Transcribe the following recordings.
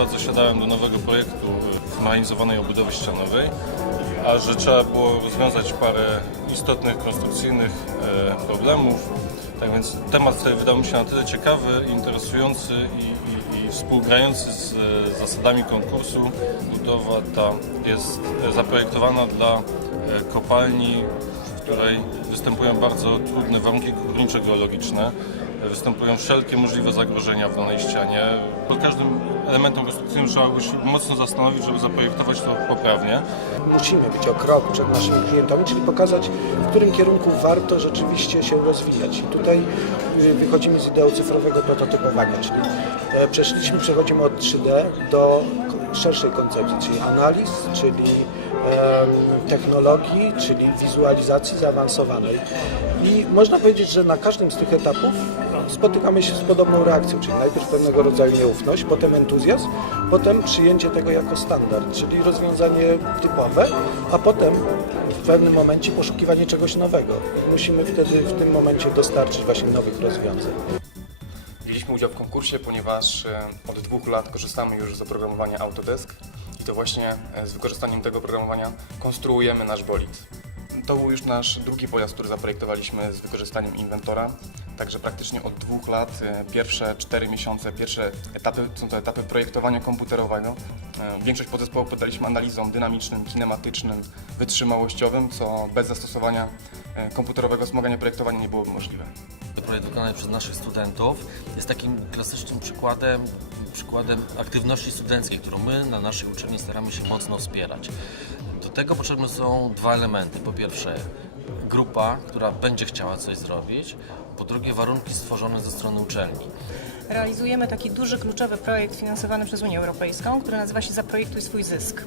lat zasiadałem do nowego projektu zmechanizowanej obudowy ścianowej, a że trzeba było rozwiązać parę istotnych, konstrukcyjnych problemów. Tak więc temat ten wydał mi się na tyle ciekawy, interesujący i współgrający z zasadami konkursu. Budowa ta jest zaprojektowana dla kopalni, w której występują bardzo trudne warunki górniczo-geologiczne. Występują wszelkie możliwe zagrożenia w danej ścianie. Pod każdym elementem konstrukcyjnym trzeba się mocno zastanowić, żeby zaprojektować to poprawnie. Musimy być o krok przed naszymi klientami, czyli pokazać, w którym kierunku warto rzeczywiście się rozwijać. I tutaj wychodzimy z ideą cyfrowego prototypowania, czyli przechodzimy od 3D do szerszej koncepcji, czyli analiz, czyli technologii, czyli wizualizacji zaawansowanej. I można powiedzieć, że na każdym z tych etapów spotykamy się z podobną reakcją, czyli najpierw pewnego rodzaju nieufność, potem entuzjazm, potem przyjęcie tego jako standard, czyli rozwiązanie typowe, a potem w pewnym momencie poszukiwanie czegoś nowego. Musimy wtedy w tym momencie dostarczyć właśnie nowych rozwiązań. Wzięliśmy udział w konkursie, ponieważ od 2 lat korzystamy już z oprogramowania Autodesk i to właśnie z wykorzystaniem tego oprogramowania konstruujemy nasz bolid. To był już nasz drugi pojazd, który zaprojektowaliśmy z wykorzystaniem Inventora, także praktycznie od 2 lat, pierwsze 4 miesiące, pierwsze etapy są to etapy projektowania komputerowego. Większość podzespołów poddaliśmy analizom dynamicznym, kinematycznym, wytrzymałościowym, co bez zastosowania komputerowego wspomagania projektowania nie byłoby możliwe. Projekt wykonany przez naszych studentów jest takim klasycznym przykładem aktywności studenckiej, którą my na naszej uczelni staramy się mocno wspierać. Do tego potrzebne są 2 elementy. Po pierwsze grupa, która będzie chciała coś zrobić, po drugie warunki stworzone ze strony uczelni. Realizujemy taki duży, kluczowy projekt finansowany przez Unię Europejską, który nazywa się Zaprojektuj swój zysk.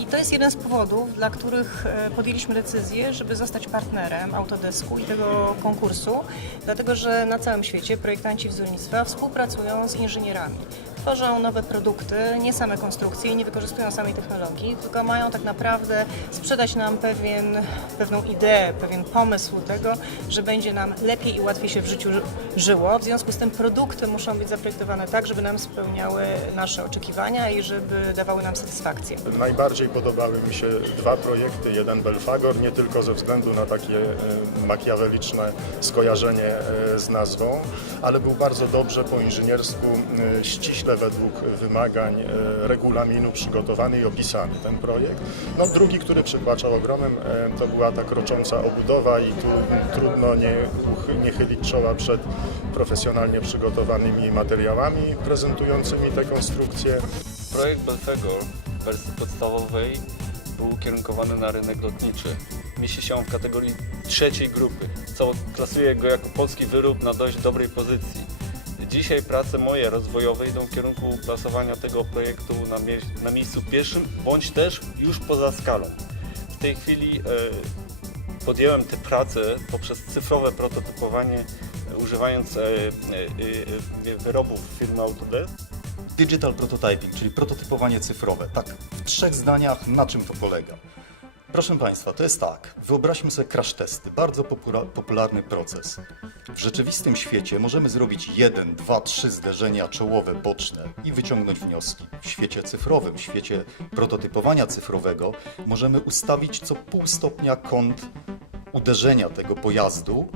I to jest jeden z powodów, dla których podjęliśmy decyzję, żeby zostać partnerem Autodesku i tego konkursu, dlatego że na całym świecie projektanci wzornictwa współpracują z inżynierami. Tworzą nowe produkty, nie same konstrukcje i nie wykorzystują samej technologii, tylko mają tak naprawdę sprzedać nam pewną ideę, pewien pomysł tego, że będzie nam lepiej i łatwiej się w życiu żyło. W związku z tym produkty muszą być zaprojektowane tak, żeby nam spełniały nasze oczekiwania i żeby dawały nam satysfakcję. Najbardziej podobały mi się 2 projekty. Jeden Belfagor, nie tylko ze względu na takie makiaweliczne skojarzenie z nazwą, ale był bardzo dobrze po inżyniersku, ściśle według wymagań regulaminu przygotowany i opisany ten projekt. No, drugi, który przytłaczał ogromem, to była ta krocząca obudowa i tu trudno nie chylić czoła przed profesjonalnie przygotowanymi materiałami prezentującymi te konstrukcje. Projekt Belfagor w wersji podstawowej był ukierunkowany na rynek lotniczy. Mieści się on w kategorii 3. grupy, co klasuje go jako polski wyrób na dość dobrej pozycji. Dzisiaj prace moje rozwojowe idą w kierunku plasowania tego projektu na miejscu pierwszym, bądź też już poza skalą. W tej chwili podjąłem te prace poprzez cyfrowe prototypowanie, używając wyrobów firmy Autodesk. Digital prototyping, czyli prototypowanie cyfrowe. Tak, w 3 zdaniach na czym to polega? Proszę Państwa, to jest tak, wyobraźmy sobie crash testy, bardzo popularny proces. W rzeczywistym świecie możemy zrobić 1, 2, 3 zderzenia czołowe, boczne i wyciągnąć wnioski. W świecie cyfrowym, w świecie prototypowania cyfrowego możemy ustawić co pół stopnia kąt uderzenia tego pojazdu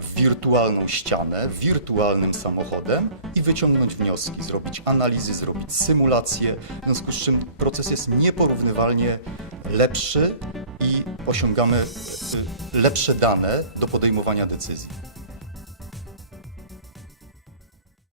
w wirtualną ścianę, wirtualnym samochodem i wyciągnąć wnioski, zrobić analizy, zrobić symulacje, w związku z czym proces jest nieporównywalnie lepszy i osiągamy lepsze dane do podejmowania decyzji.